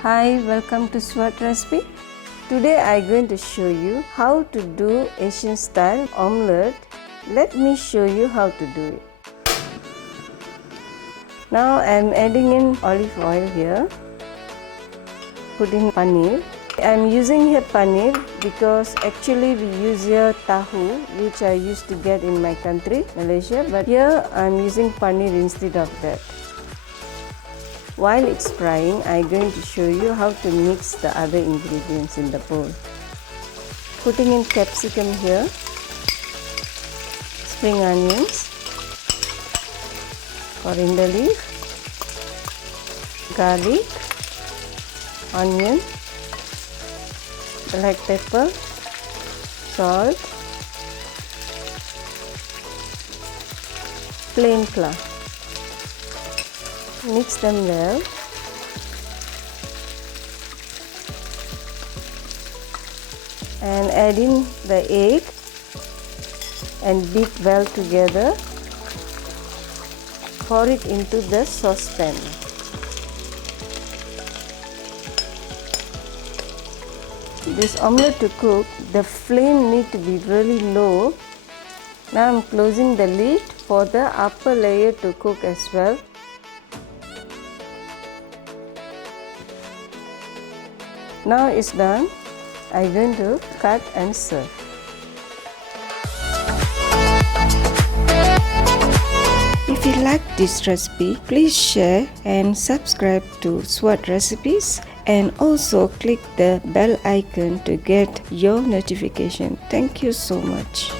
Hi, welcome to Sevat recipe. Today I'm going to show you how to do Asian style omelette. Let me show you how to do it. Now I'm adding in olive oil here. Put in paneer. I'm using here paneer because actually we use here tahu, which I used to get in my country, Malaysia, but here I'm using paneer instead of that. While it's frying, I'm going to show you how to mix the other ingredients in the bowl. Putting in capsicum here, spring onions, coriander leaf, garlic, onion, black pepper, salt, plain flour. Mix them well. And add in the egg and beat well together. Pour it into the saucepan. This omelette to cook, the flame need to be really low. Now I'm closing the lid for the upper layer to cook as well. Now it's done. I'm going to cut and serve. If you like this recipe, please share and subscribe to Sevat recipes and also click the bell icon to get your notification. Thank you so much.